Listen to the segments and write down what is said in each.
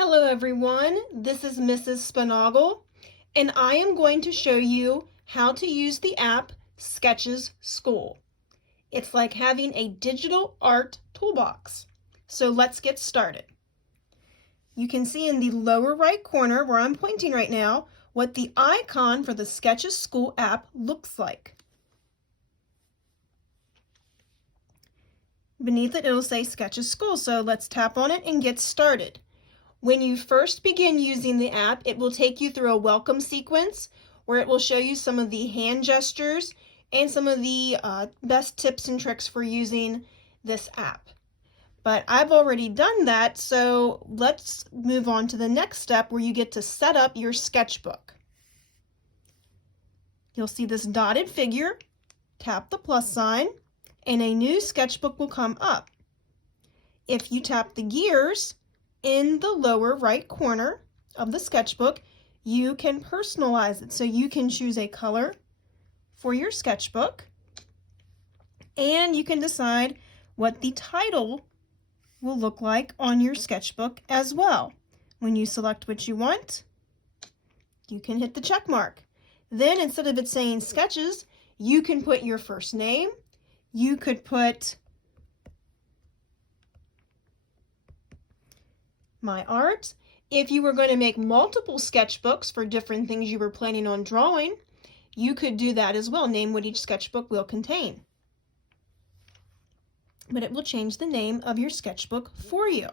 Hello everyone, this is Mrs. Spinagle, and I am going to show you how to use the app Sketches School. It's like having a digital art toolbox. So let's get started. You can see in the lower right corner where I'm pointing right now what the icon for the Sketches School app looks like. Beneath it, it'll say Sketches School, so let's tap on it and get started. When you first begin using the app, it will take you through a welcome sequence where it will show you some of the hand gestures and some of the best tips and tricks for using this app. But I've already done that, so let's move on to the next step where you get to set up your sketchbook. You'll see this dotted figure, tap the plus sign, and a new sketchbook will come up. If you tap the gears, in the lower right corner of the sketchbook, you can personalize it. So you can choose a color for your sketchbook, and you can decide what the title will look like on your sketchbook as well. When you select what you want, you can hit the check mark. Then instead of it saying sketches, you can put your first name. You could put my art. If you were going to make multiple sketchbooks for different things you were planning on drawing, you could do that as well. Name what each sketchbook will contain. But it will change the name of your sketchbook for you.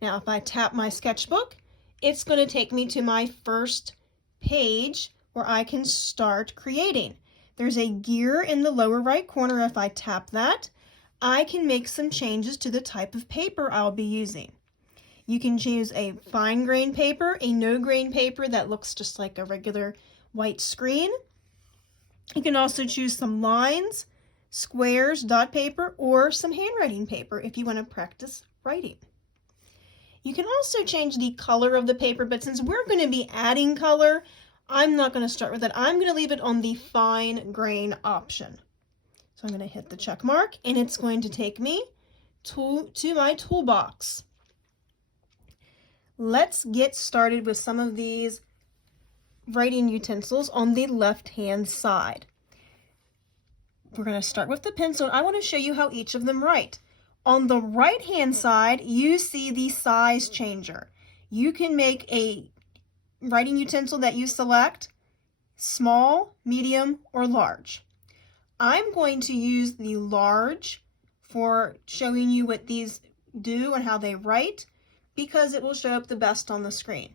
Now, if I tap my sketchbook, it's going to take me to my first page where I can start creating. There's a gear in the lower right corner. If I tap that, I can make some changes to the type of paper I'll be using. You can choose a fine grain paper, a no grain paper that looks just like a regular white screen. You can also choose some lines, squares, dot paper, or some handwriting paper if you want to practice writing. You can also change the color of the paper, but since we're going to be adding color, I'm not going to start with that. I'm going to leave it on the fine grain option. So I'm going to hit the check mark, and it's going to take me to my toolbox. Let's get started with some of these writing utensils on the left-hand side. We're going to start with the pencil. I want to show you how each of them write. On the right-hand side, you see the size changer. You can make a writing utensil that you select, small, medium, or large. I'm going to use the large for showing you what these do and how they write, because it will show up the best on the screen.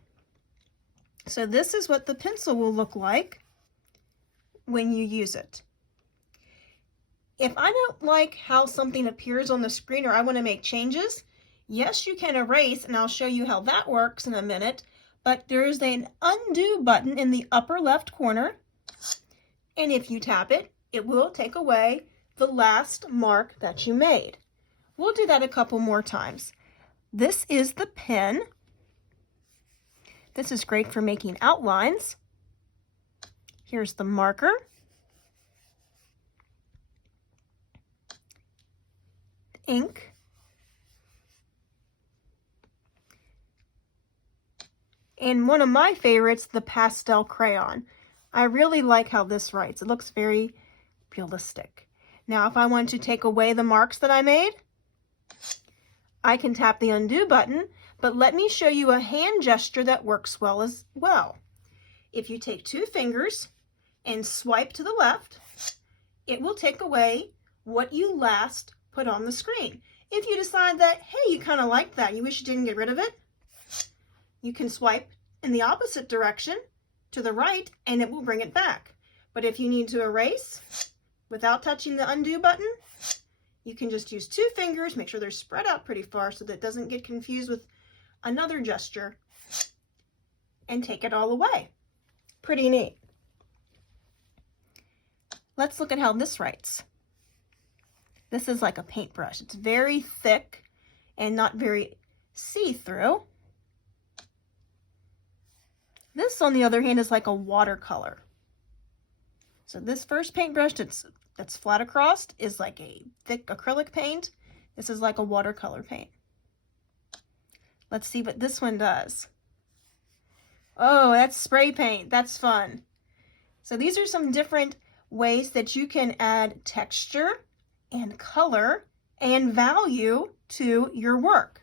So this is what the pencil will look like when you use it. If I don't like how something appears on the screen or I want to make changes, yes, you can erase, and I'll show you how that works in a minute, but there's an undo button in the upper left corner, and if you tap it, it will take away the last mark that you made. We'll do that a couple more times. This is the pen. This is great for making outlines. Here's the marker. Ink. And one of my favorites, the pastel crayon. I really like how this writes. It looks very realistic. Now, if I want to take away the marks that I made, I can tap the undo button, but let me show you a hand gesture that works well as well. If you take two fingers and swipe to the left, it will take away what you last put on the screen. If you decide that, hey, you kind of like that, you wish you didn't get rid of it, you can swipe in the opposite direction to the right and it will bring it back. But if you need to erase without touching the undo button, you can just use two fingers, make sure they're spread out pretty far so that it doesn't get confused with another gesture, and take it all away. Pretty neat. Let's look at how this writes. This is like a paintbrush. It's very thick and not very see-through. This, on the other hand, is like a watercolor. So this first paintbrush that's flat across is like a thick acrylic paint. This is like a watercolor paint. Let's see what this one does. Oh, that's spray paint. That's fun. So these are some different ways that you can add texture and color and value to your work.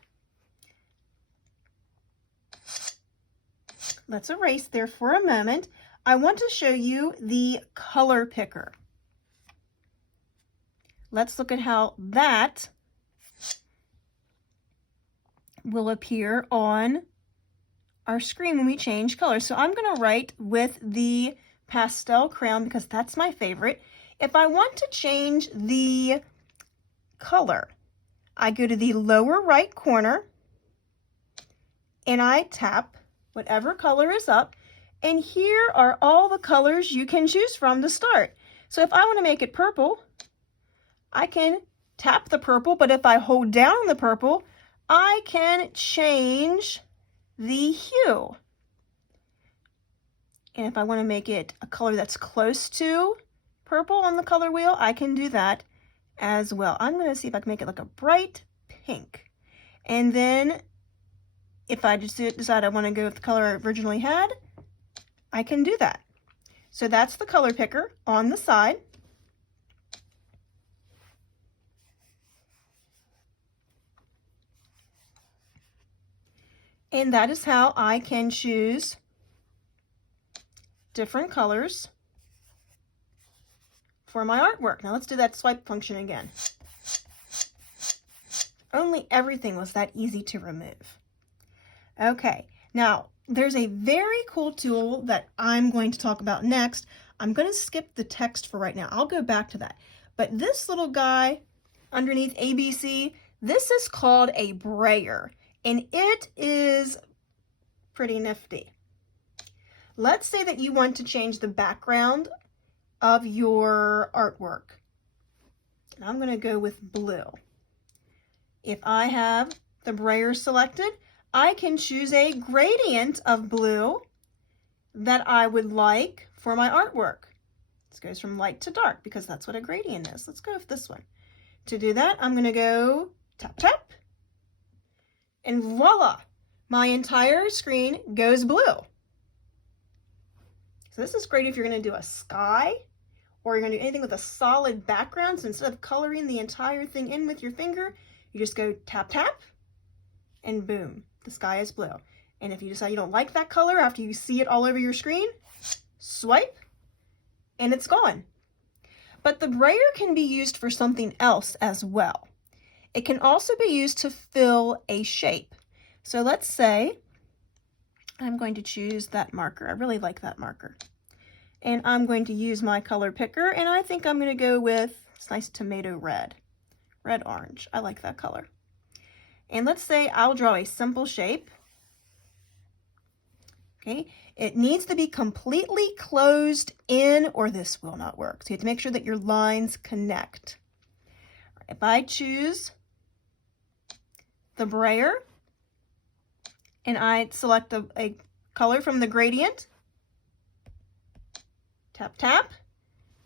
Let's erase there for a moment. I want to show you the color picker. Let's look at how that will appear on our screen when we change color. So I'm going to write with the pastel crayon because that's my favorite. If I want to change the color, I go to the lower right corner and I tap whatever color is up, and here are all the colors you can choose from to start. So if I want to make it purple, I can tap the purple, but if I hold down the purple, I can change the hue. And if I want to make it a color that's close to purple on the color wheel, I can do that as well. I'm going to see if I can make it like a bright pink. And then if I just decide I want to go with the color I originally had, I can do that. So that's the color picker on the side. And that is how I can choose different colors for my artwork. Now let's do that swipe function again. Only everything was that easy to remove. Okay, now there's a very cool tool that I'm going to talk about next. I'm going to skip the text for right now. I'll go back to that. But this little guy underneath ABC, this is called a brayer, and it is pretty nifty. Let's say that you want to change the background of your artwork. And I'm going to go with blue. If I have the brayer selected, I can choose a gradient of blue that I would like for my artwork. This goes from light to dark because that's what a gradient is. Let's go with this one. To do that, I'm going to go tap, tap, and voila, my entire screen goes blue. So this is great if you're going to do a sky or you're going to do anything with a solid background. So instead of coloring the entire thing in with your finger, you just go tap, tap, and boom, the sky is blue. And if you decide you don't like that color after you see it all over your screen, swipe, and it's gone. But the brayer can be used for something else as well. It can also be used to fill a shape. So let's say I'm going to choose that marker. I really like that marker. And I'm going to use my color picker, and I think I'm going to go with this nice tomato red. Red-orange. I like that color. And let's say I'll draw a simple shape. Okay, it needs to be completely closed in or this will not work. So you have to make sure that your lines connect. If I choose the brayer and I select a color from the gradient, tap, tap,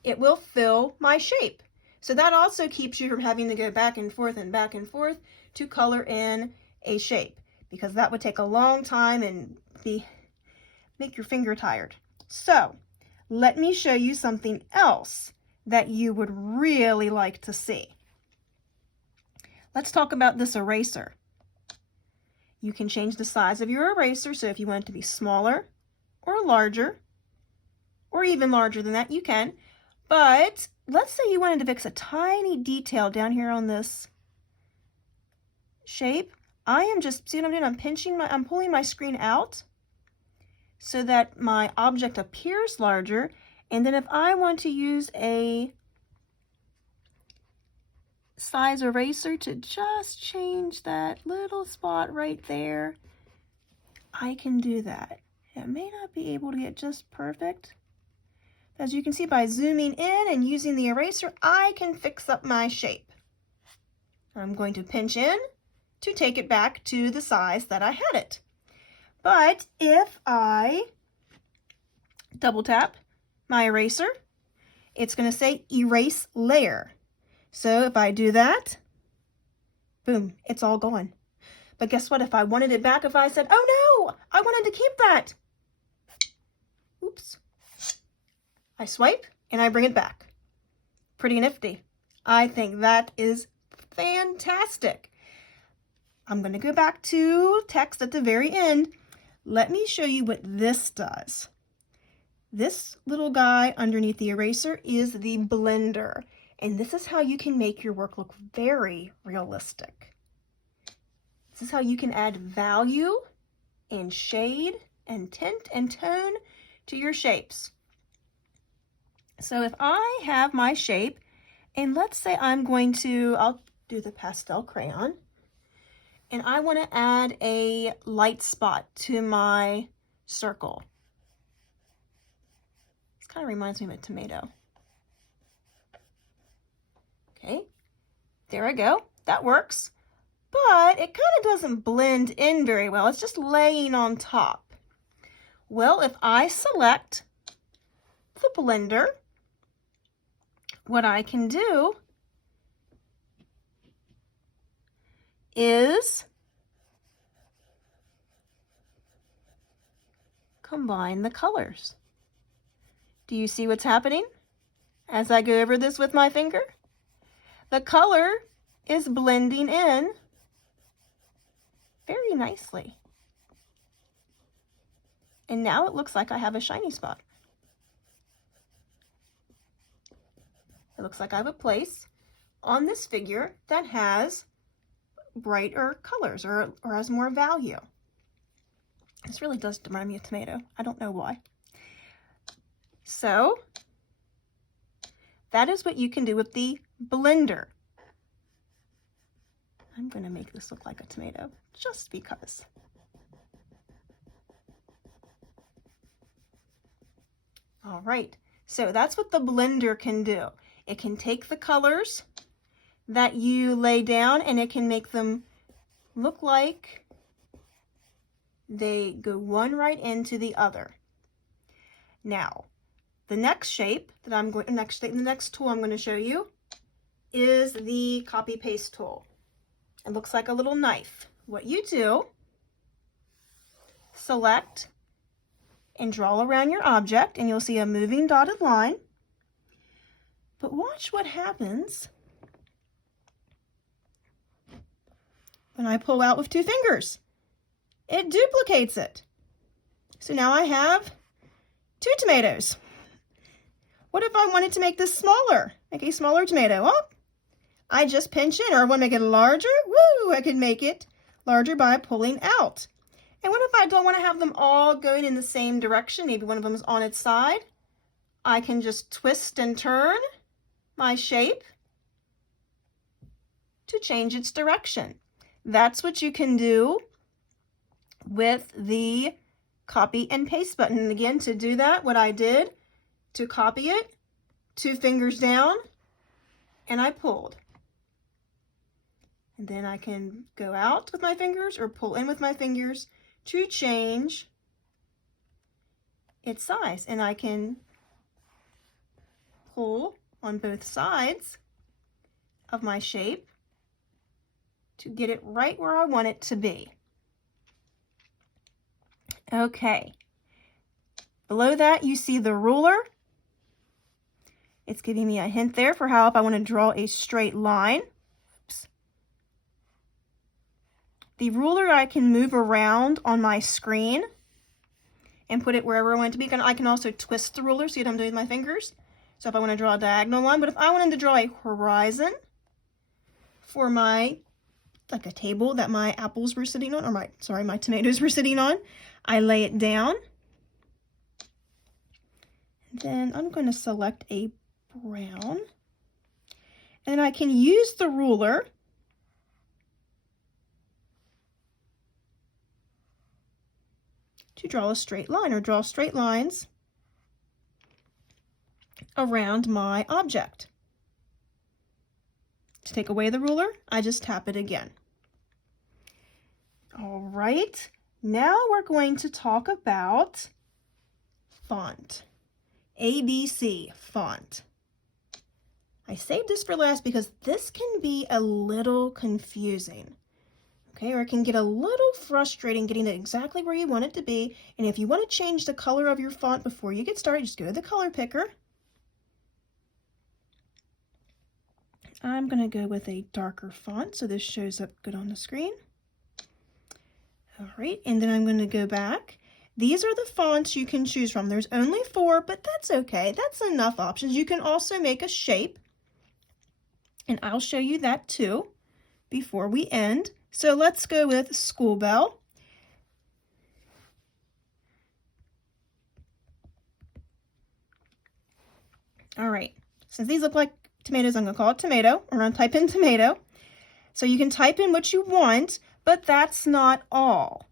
it will fill my shape. So that also keeps you from having to go back and forth to color in a shape, because that would take a long time and make your finger tired. So let me show you something else that you would really like to see. Let's talk about this eraser. You can change the size of your eraser, so if you want it to be smaller or larger, or even larger than that, you can. But let's say you wanted to fix a tiny detail down here on this shape. I am just, see what I'm doing? I'm pulling my screen out so that my object appears larger. And then if I want to use a size eraser to just change that little spot right there, I can do that. It may not be able to get just perfect. As you can see, by zooming in and using the eraser, I can fix up my shape. I'm going to pinch in to take it back to the size that I had it. But if I double tap my eraser, it's going to say erase layer. So if I do that, boom, it's all gone. But guess what? If I wanted it back, if I said, oh no, I wanted to keep that. Oops. I swipe and I bring it back. Pretty nifty. I think that is fantastic. I'm going to go back to text at the very end. Let me show you what this does. This little guy underneath the eraser is the blender, and this is how you can make your work look very realistic. This is how you can add value and shade and tint and tone to your shapes. So if I have my shape, and let's say I'll do the pastel crayon, and I want to add a light spot to my circle. This kind of reminds me of a tomato. Okay, there I go. That works. But it kind of doesn't blend in very well. It's just laying on top. Well, if I select the blender, what I can do is combine the colors. Do you see what's happening as I go over this with my finger? The color is blending in very nicely. And now it looks like I have a shiny spot. It looks like I have a place on this figure that has brighter colors or has more value. This really does remind me of tomato. I don't know why. So that is what you can do with the blender. I'm going to make this look like a tomato just because. All right, so that's what the blender can do. It can take the colors that you lay down and it can make them look like they go one right into the other. Now, the next shape that the next tool I'm going to show you is the copy paste tool. It looks like a little knife. What you do, select and draw around your object and you'll see a moving dotted line. But watch what happens when I pull out with two fingers. It duplicates it. So now I have two tomatoes. What if I wanted to make this smaller? Make a smaller tomato. Well, I just pinch in, or I want to make it larger. Woo! I can make it larger by pulling out. And what if I don't want to have them all going in the same direction? Maybe one of them is on its side. I can just twist and turn my shape to change its direction. That's what you can do with the copy and paste button. And again, to do that, what I did, to copy it, two fingers down, and I pulled. And then I can go out with my fingers or pull in with my fingers to change its size. And I can pull on both sides of my shape to get it right where I want it to be. Okay. Below that, you see the ruler. It's giving me a hint there for how if I want to draw a straight line. Oops. The ruler I can move around on my screen and put it wherever I want it to be. I can also twist the ruler, see what I'm doing with my fingers. So if I want to draw a diagonal line, but if I wanted to draw a horizon for my, like a table that my apples were sitting on, or my tomatoes were sitting on, I lay it down. And then I'm going to select a brown. And I can use the ruler to draw a straight line or draw straight lines around my object. To take away the ruler, I just tap it again. All right, now we're going to talk about font. ABC font. I saved this for last because this can be a little confusing. Okay, or it can get a little frustrating getting it exactly where you want it to be. And if you want to change the color of your font before you get started, just go to the color picker. I'm going to go with a darker font so this shows up good on the screen. All right, and then I'm going to go back. These are the fonts you can choose from. There's only 4, but that's okay. That's enough options. You can also make a shape, and I'll show you that too before we end. So let's go with School Bell. All right, since these look like tomatoes, I'm going to call it tomato. I'm going to type in tomato. So you can type in what you want, but that's not all.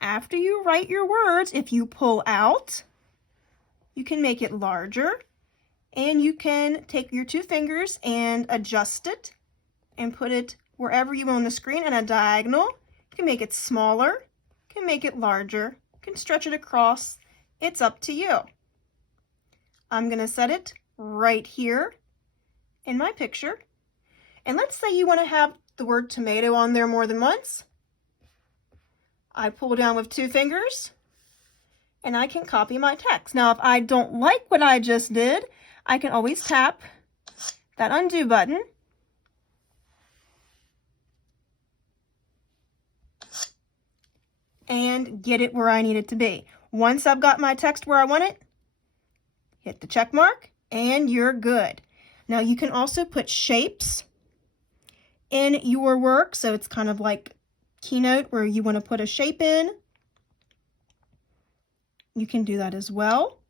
After you write your words, if you pull out, you can make it larger, and you can take your 2 fingers and adjust it and put it wherever you want on the screen in a diagonal. You can make it smaller, you can make it larger, you can stretch it across. It's up to you. I'm going to set it right here in my picture. And let's say you want to have the word tomato on there more than once. I pull down with 2 fingers and I can copy my text. Now, if I don't like what I just did, I can always tap that undo button and get it where I need it to be. Once I've got my text where I want it, hit the check mark and you're good. Now you can also put shapes in your work. So it's kind of like Keynote where you want to put a shape in. You can do that as well.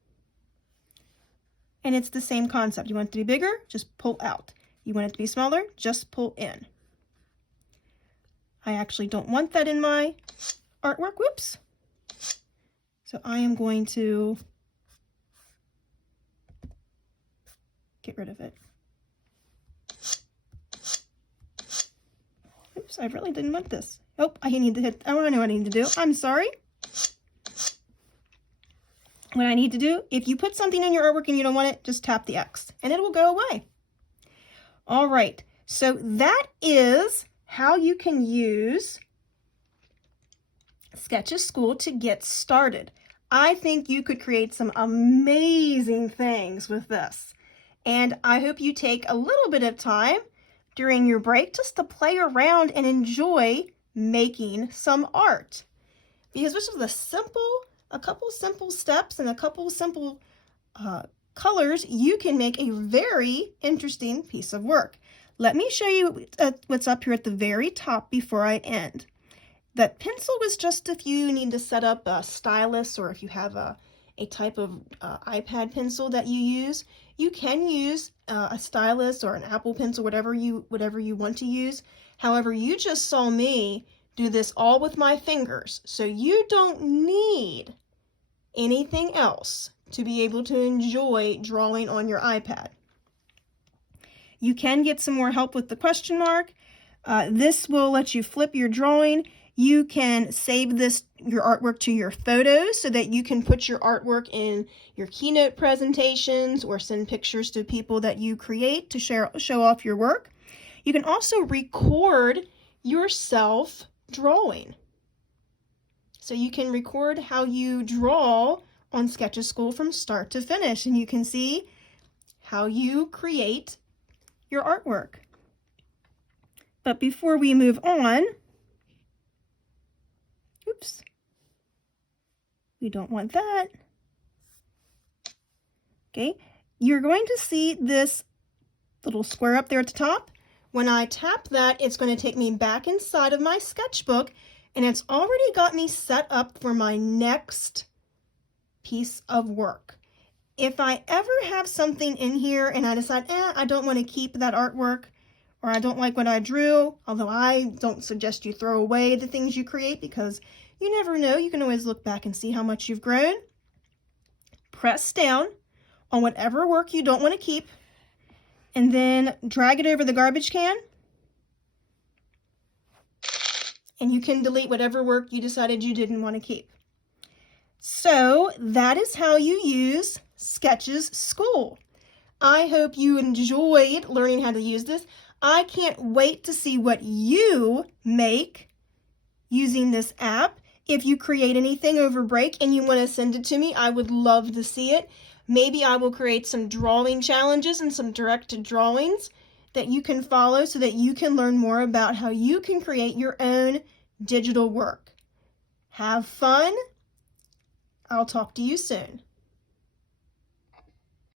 And it's the same concept. You want it to be bigger, just pull out. You want it to be smaller, just pull in. I actually don't want that in my artwork. Whoops. So I am going to get rid of it. Oops, I really didn't want this. Oh, I need to hit, I know what I need to do. I'm sorry. What I need to do, if you put something in your artwork and you don't want it, just tap the X and it will go away. All right, so that is how you can use Sketches School to get started. I think you could create some amazing things with this. And I hope you take a little bit of time during your break just to play around and enjoy making some art. Because this is a couple simple steps and a couple simple colors, you can make a very interesting piece of work. Let me show you what's up here at the very top before I end. That pencil was just if you need to set up a stylus or if you have a type of iPad pencil that you use. You can use a stylus or an Apple pencil, whatever you want to use. However, you just saw me do this all with my fingers, so you don't need anything else to be able to enjoy drawing on your iPad. You can get some more help with the question mark. This will let you flip your drawing. You can save your artwork to your photos so that you can put your artwork in your Keynote presentations or send pictures to people that you create to show off your work. You can also record yourself drawing. So you can record how you draw on Sketches School from start to finish, and you can see how you create your artwork. But before we move on, oops, we don't want that. Okay, you're going to see this little square up there at the top. When I tap that, it's going to take me back inside of my sketchbook, and it's already got me set up for my next piece of work. If I ever have something in here and I decide, I don't want to keep that artwork, or I don't like what I drew, although I don't suggest you throw away the things you create because you never know, you can always look back and see how much you've grown. Press down on whatever work you don't want to keep, and then drag it over the garbage can, and you can delete whatever work you decided you didn't want to keep. So that is how you use Sketches School. I hope you enjoyed learning how to use this. I can't wait to see what you make using this app. If you create anything over break and you want to send it to me, I would love to see it. Maybe I will create some drawing challenges and some directed drawings that you can follow so that you can learn more about how you can create your own digital work. Have fun. I'll talk to you soon.